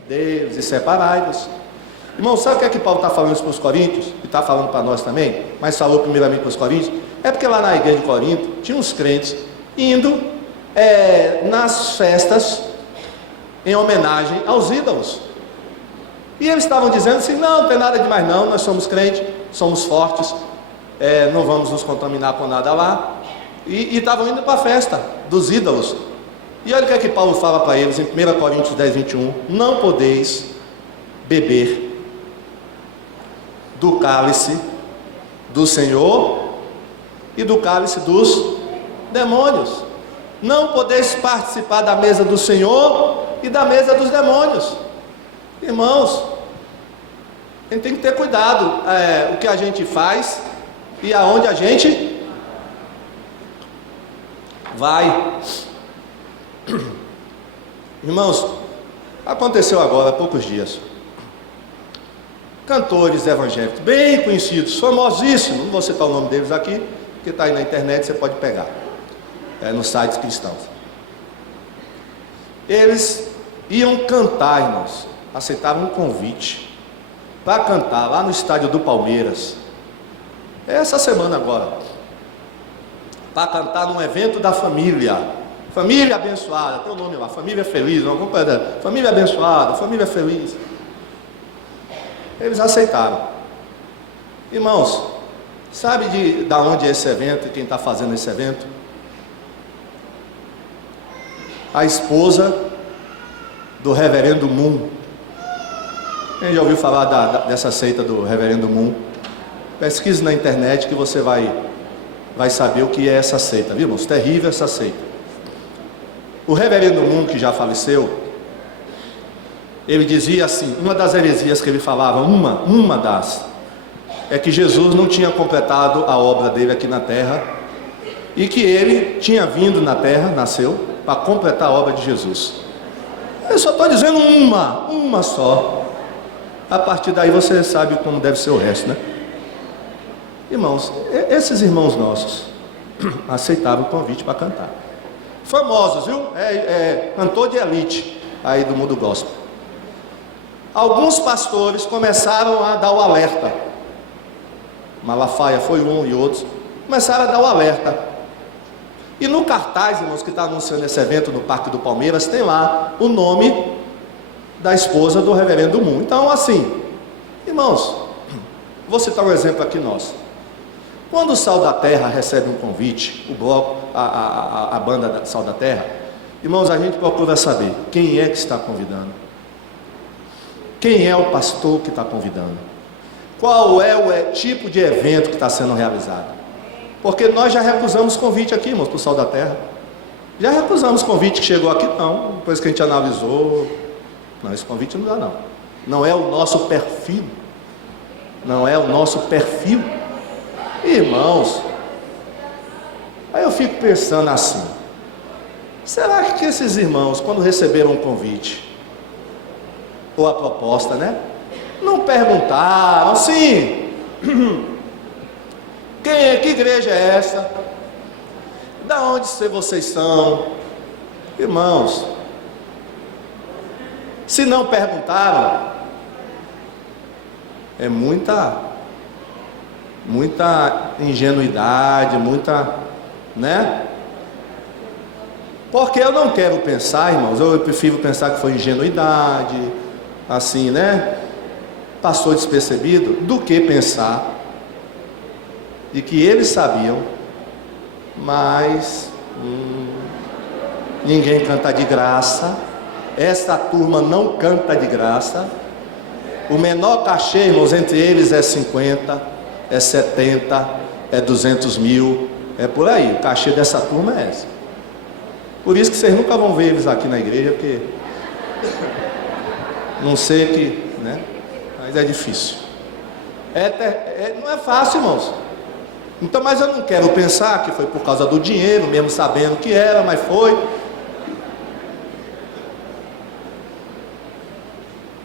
deles e separai-vos. Irmão, sabe o que é que Paulo está falando isso para os coríntios? E está falando para nós também, mas falou primeiramente para os coríntios. É porque lá na igreja de Corinto tinha uns crentes indo nas festas em homenagem aos ídolos. E eles estavam dizendo assim: não tem nada demais não, nós somos crentes, somos fortes, não vamos nos contaminar com nada lá. E estavam indo para a festa dos ídolos. E olha o que é que Paulo fala para eles em 1 Coríntios 10, 21. Não podeis beber do cálice do Senhor e do cálice dos demônios. Não podeis participar da mesa do Senhor e da mesa dos demônios. Irmãos, a gente tem que ter cuidado o que a gente faz e aonde a gente vai. Irmãos, aconteceu agora há poucos dias, cantores evangélicos bem conhecidos, famosíssimos, não vou citar o nome deles aqui, porque está aí na internet, você pode pegar, nos sites cristãos. Eles iam cantar, irmãos, aceitaram um convite para cantar lá no estádio do Palmeiras, essa semana agora, para cantar num evento da família abençoada, tem o nome lá, família feliz, alguma coisa, família abençoada, família feliz. Eles aceitaram. Irmãos, sabe da onde é esse evento e quem está fazendo esse evento? A esposa do reverendo Moon. Quem já ouviu falar dessa seita do reverendo Moon? Pesquise na internet que você vai saber o que é essa seita, viu, irmãos? Terrível essa seita. O reverendo Moon, que já faleceu, ele dizia assim, uma das heresias que ele falava, uma das, é que Jesus não tinha completado a obra dele aqui na terra, e que ele tinha vindo na terra, nasceu, para completar a obra de Jesus. Eu só estou dizendo uma só. A partir daí você sabe como deve ser o resto, né? Irmãos, esses irmãos nossos aceitavam o convite para cantar. Famosos, viu? Cantor de elite aí do mundo gospel. Alguns pastores começaram a dar o alerta. Malafaia foi um e outros começaram a dar o alerta. E no cartaz, irmãos, que está anunciando esse evento no Parque do Palmeiras, tem lá o nome da esposa do reverendo Moon. Então, assim, irmãos, vou citar um exemplo aqui nosso. Quando o Sal da Terra recebe um convite, o bloco, a banda da Sal da Terra, irmãos, a gente procura saber quem é que está convidando, quem é o pastor que está convidando, qual é o tipo de evento que está sendo realizado, porque nós já recusamos convite aqui, irmãos, para o Sal da Terra, já recusamos convite que chegou aqui, não, depois que a gente analisou, não, esse convite não dá não é o nosso perfil, não é o nosso perfil. Irmãos, aí eu fico pensando assim, será que esses irmãos, quando receberam um convite, ou a proposta, né, não perguntaram assim, que igreja é essa? Da onde vocês são? Irmãos, se não perguntaram, é muita ingenuidade, né? Porque eu não quero pensar, irmãos, eu prefiro pensar que foi ingenuidade, assim, né? Passou despercebido, do que pensar de que eles sabiam, mas ninguém canta de graça, essa turma não canta de graça, o menor cachê, irmãos, entre eles é 50, é 70, é 200 mil, é por aí, o cachê dessa turma é esse. Por isso que vocês nunca vão ver eles aqui na igreja, porque não sei que, né? Mas é difícil. Não é fácil, irmãos. Então, mas eu não quero pensar que foi por causa do dinheiro, mesmo sabendo que era, mas foi.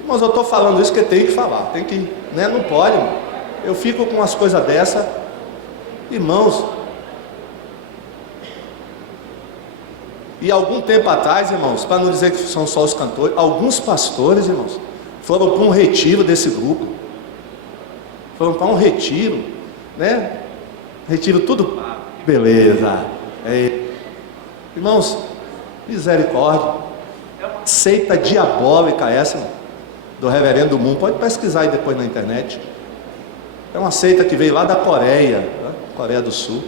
Irmãos, eu estou falando isso porque tem que falar, tem que, né? Não pode, irmão. Eu fico com umas coisas dessa, irmãos. E algum tempo atrás, irmãos, para não dizer que são só os cantores, alguns pastores, irmãos, foram para um retiro desse grupo. Foram para um retiro, né? Retiro tudo. Beleza. Irmãos, misericórdia. É uma seita diabólica essa, do reverendo Moon. Pode pesquisar aí depois na internet. É uma seita que veio lá da Coreia, né? Coreia do Sul.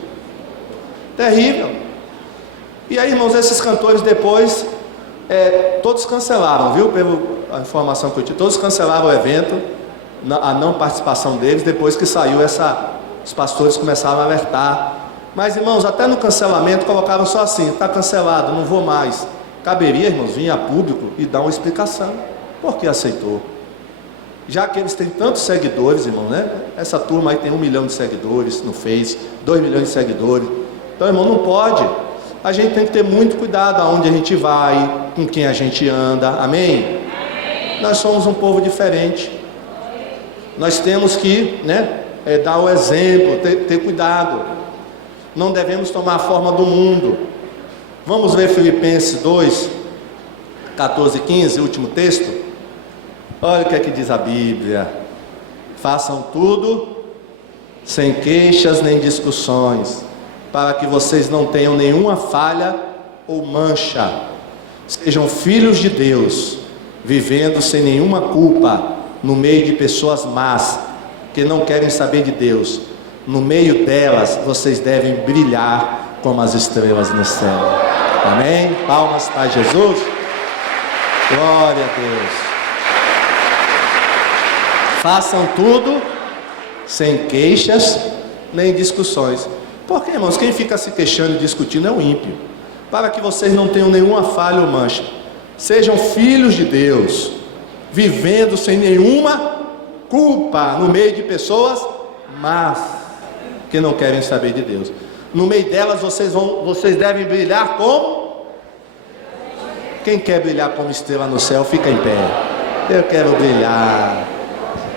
Terrível. E aí, irmãos, esses cantores depois, todos cancelaram, viu? Pela informação que eu tive, todos cancelaram o evento, a não participação deles, depois que saiu os pastores começaram a alertar. Mas, irmãos, até no cancelamento colocaram só assim: está cancelado, não vou mais. Caberia, irmãos, vir a público e dar uma explicação. Por que aceitou? Já que eles têm tantos seguidores, irmão, né? Essa turma aí tem 1 milhão de seguidores no Face, 2 milhões de seguidores. Então, irmão, não pode. A gente tem que ter muito cuidado aonde a gente vai, com quem a gente anda, amém? Nós somos um povo diferente. Nós temos que, dar o exemplo, ter cuidado. Não devemos tomar a forma do mundo. Vamos ver Filipenses 2, 14 e 15, último texto. Olha o que é que diz a Bíblia: façam tudo sem queixas nem discussões, para que vocês não tenham nenhuma falha ou mancha. Sejam filhos de Deus, vivendo sem nenhuma culpa, no meio de pessoas más, que não querem saber de Deus. No meio delas, vocês devem brilhar como as estrelas no céu. Amém? Palmas para Jesus. Glória a Deus. Façam tudo sem queixas nem discussões. Porque, irmãos, quem fica se queixando e discutindo é o ímpio. Para que vocês não tenham nenhuma falha ou mancha. Sejam filhos de Deus, vivendo sem nenhuma culpa, no meio de pessoas más, que não querem saber de Deus. No meio delas vocês devem brilhar como? Quem quer brilhar como estrela no céu, fica em pé. Eu quero brilhar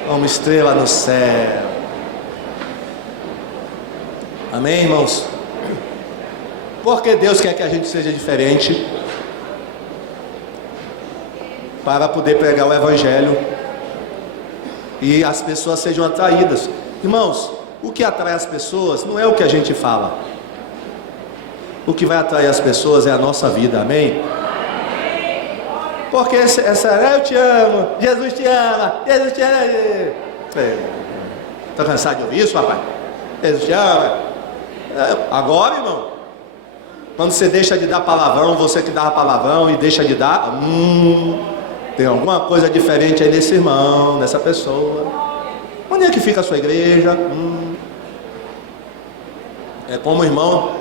como estrela no céu. Amém, irmãos? Porque Deus quer que a gente seja diferente, para poder pregar o Evangelho e as pessoas sejam atraídas. Irmãos, o que atrai as pessoas não é o que a gente fala. O que vai atrair as pessoas é a nossa vida, amém? Porque eu te amo, Jesus te ama, Jesus te ama. Está cansado de ouvir isso, papai? Jesus te ama. Agora, irmão, quando você deixa de dar palavrão, você que dava palavrão e deixa de dar, tem alguma coisa diferente aí nesse irmão, nessa pessoa. Onde é que fica a sua igreja? É como o irmão,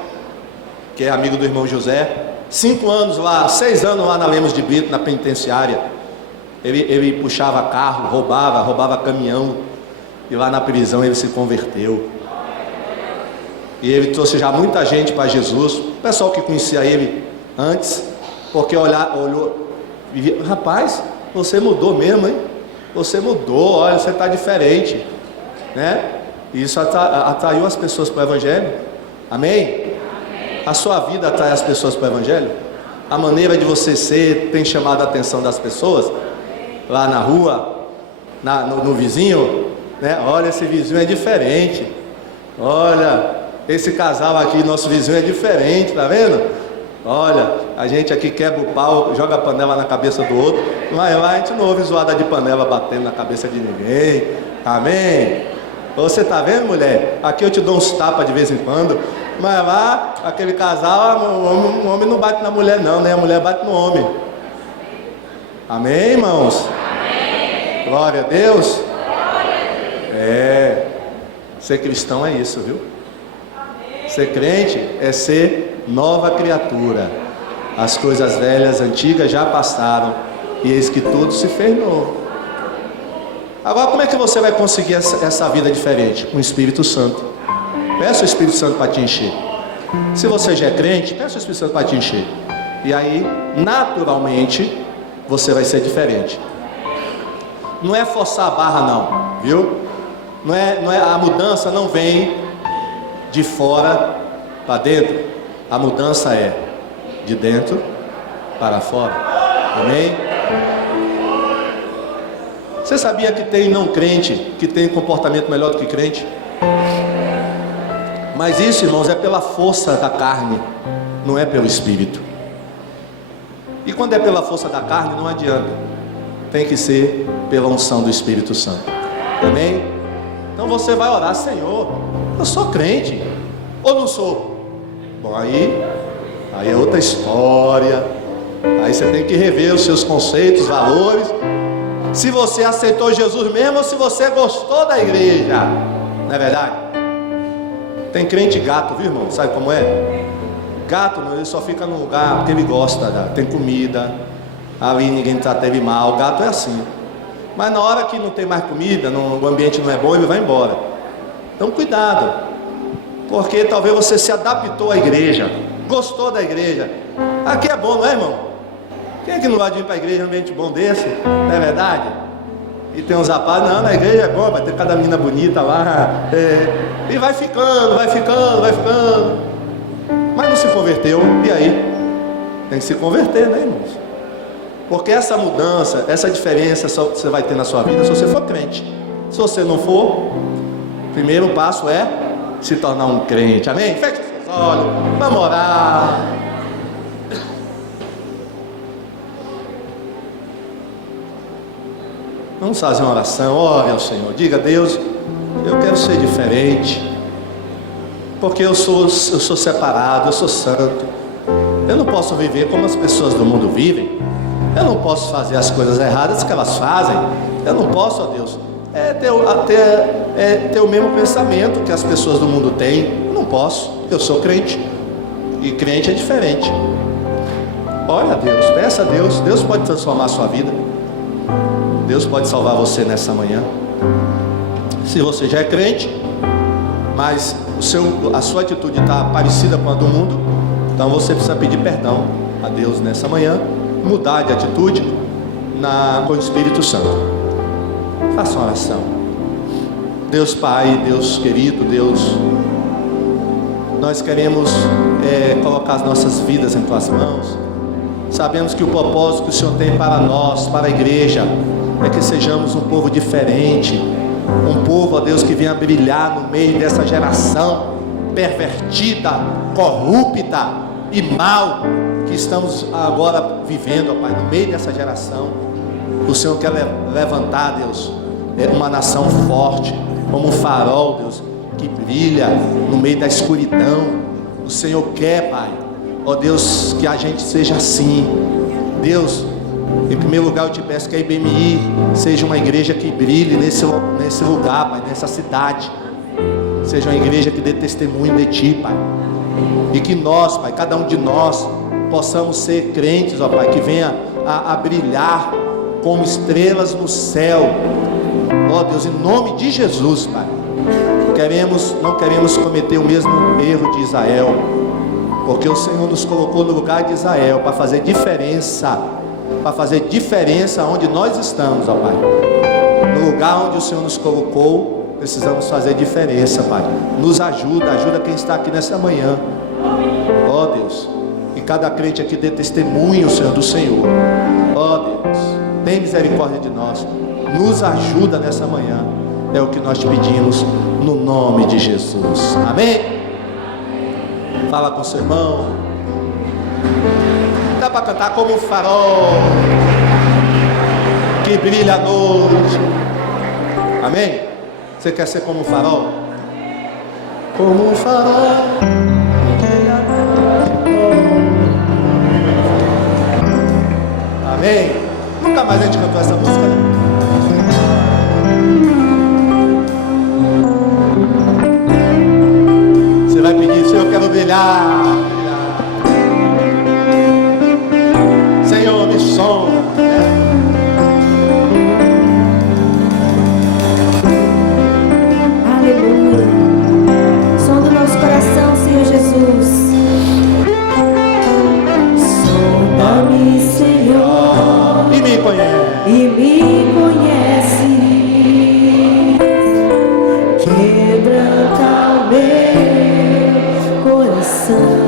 que é amigo do irmão José, 5 anos lá, 6 anos lá na Lemos de Brito, na penitenciária. Ele puxava carro, roubava caminhão, e lá na prisão ele se converteu. E ele trouxe já muita gente para Jesus. O pessoal que conhecia ele antes, porque olhou, rapaz, você mudou mesmo, hein? Você mudou, olha, você está diferente, né? E isso atraiu as pessoas para o Evangelho. Amém? A sua vida atrai as pessoas para o Evangelho? A maneira de você ser tem chamado a atenção das pessoas? Lá na rua, no vizinho, né? Olha, esse vizinho é diferente. Olha, esse casal aqui, nosso vizinho é diferente, tá vendo? Olha, a gente aqui quebra o pau, joga a panela na cabeça do outro, mas lá a gente não ouve zoada de panela batendo na cabeça de ninguém. Amém? Você tá vendo, mulher? Aqui eu te dou uns tapas de vez em quando, mas lá, aquele casal, o homem não bate na mulher não, né? A mulher bate no homem. Amém, irmãos? Amém. Glória a Deus. Glória a Deus. Ser cristão é isso, viu? Amém. Ser crente é ser nova criatura. As coisas velhas, antigas já passaram, e eis que tudo se fez novo. Agora, como é que você vai conseguir essa vida diferente? Com o Espírito Santo. Peça o Espírito Santo para te encher. Se você já é crente, peça o Espírito Santo para te encher. E aí, naturalmente, você vai ser diferente. Não é forçar a barra não, viu? Não é, a mudança não vem de fora para dentro. A mudança é de dentro para fora. Amém? Você sabia que tem não crente que tem comportamento melhor do que crente? Mas isso, irmãos, é pela força da carne, não é pelo Espírito. E quando é pela força da carne, não adianta. Tem que ser pela unção do Espírito Santo. Amém? Então você vai orar: Senhor, eu sou crente ou não sou? Bom, aí é outra história. Aí você tem que rever os seus conceitos, valores. Se você aceitou Jesus mesmo ou se você gostou da igreja. Não é verdade? Tem crente gato, viu, irmão? Sabe como é? Gato, ele só fica no lugar porque ele gosta, tem comida, ali ninguém trata ele mal. Gato é assim. Mas na hora que não tem mais comida, o ambiente não é bom, ele vai embora. Então cuidado, porque talvez você se adaptou à igreja, gostou da igreja. Aqui é bom, não é, irmão? Quem é que não vai vir para a igreja num ambiente bom desse? Não é verdade? E tem uns rapazes: não, na igreja é bom, vai ter cada menina bonita lá. E vai ficando. Mas não se converteu, e aí? Tem que se converter, né, irmãos? Porque essa mudança, essa diferença só você vai ter na sua vida se você for crente. Se você não for, o primeiro passo é se tornar um crente. Amém? Feche os seus olhos, vamos orar. Vamos fazer uma oração. Ore ao Senhor, diga: Deus, eu quero ser diferente, porque eu sou separado, eu sou santo. Eu não posso viver como as pessoas do mundo vivem. Eu não posso fazer as coisas erradas que elas fazem. Eu não posso, ó Deus, ter o mesmo pensamento que as pessoas do mundo têm. Eu não posso, eu sou crente, e crente é diferente. Olha a Deus, peça a Deus. Deus pode transformar a sua vida. Deus pode salvar você nessa manhã. Se você já é crente, mas a sua atitude está parecida com a do mundo, então você precisa pedir perdão a Deus nessa manhã, mudar de atitude com o Espírito Santo. Faça uma oração. Deus Pai, Deus querido, Deus, nós queremos colocar as nossas vidas em Tuas mãos. Sabemos que o propósito que o Senhor tem para nós, para a igreja, é que sejamos um povo diferente, um povo, ó Deus, que venha brilhar no meio dessa geração pervertida, corrupta e mal que estamos agora vivendo, ó Pai. No meio dessa geração, o Senhor quer levantar, Deus, uma nação forte, como um farol, Deus, que brilha no meio da escuridão. O Senhor quer, Pai, ó Deus, que a gente seja assim. Deus, em primeiro lugar eu te peço que a IBMI seja uma igreja que brilhe nesse lugar, Pai, nessa cidade. Seja uma igreja que dê testemunho de Ti, Pai. E que nós, Pai, cada um de nós, possamos ser crentes, ó Pai, que venha a brilhar como estrelas no céu. Ó Deus, em nome de Jesus, Pai. Não queremos cometer o mesmo erro de Israel, porque o Senhor nos colocou no lugar de Israel para fazer diferença onde nós estamos, ó Pai. No lugar onde o Senhor nos colocou, precisamos fazer diferença, Pai. Nos ajuda quem está aqui nessa manhã, ó Deus. E cada crente aqui dê testemunho, Senhor, do Senhor. Ó Deus, tem misericórdia de nós. Nos ajuda nessa manhã. É o que nós te pedimos, no nome de Jesus. Amém? Fala com seu irmão. Dá para cantar como um farol que brilha à noite. Amém? Você quer ser como um farol? Como um farol que brilha à noite. Amém? Nunca mais a gente cantou essa música, né? Você vai pedir: Senhor, eu quero brilhar. Senhor, me sonda. Aleluia. Sonda o nosso coração, Senhor Jesus. Sonda-me, Senhor, E me conhece. e me conhece. Quebranta o meu coração.